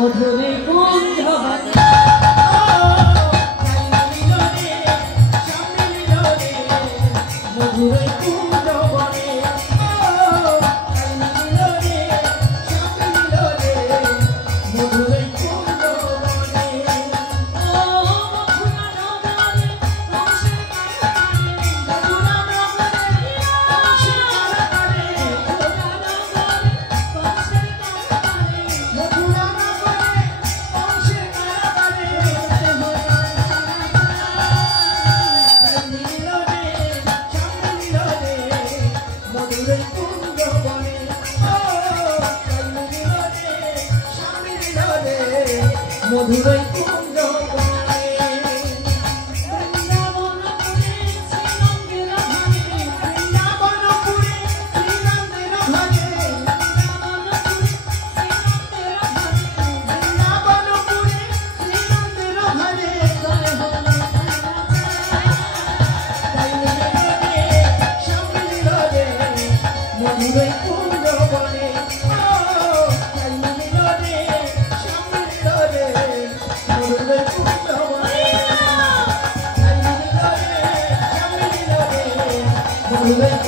মধুরে কুঞ্জবনে মধুরে কুঞ্জবনে মধুরই কুঞ্জবনে বৃন্দাবনপুরে শ্রীনন্দের ভাগে বৃন্দাবনপুরে শ্রীনন্দের ভাগে বৃন্দাবনপুরে শ্রীনন্দের ভাগে জয় হলো তাই মিলনে স্বামী মিলনে মধুরই কুঞ্জবনে Hallelujah.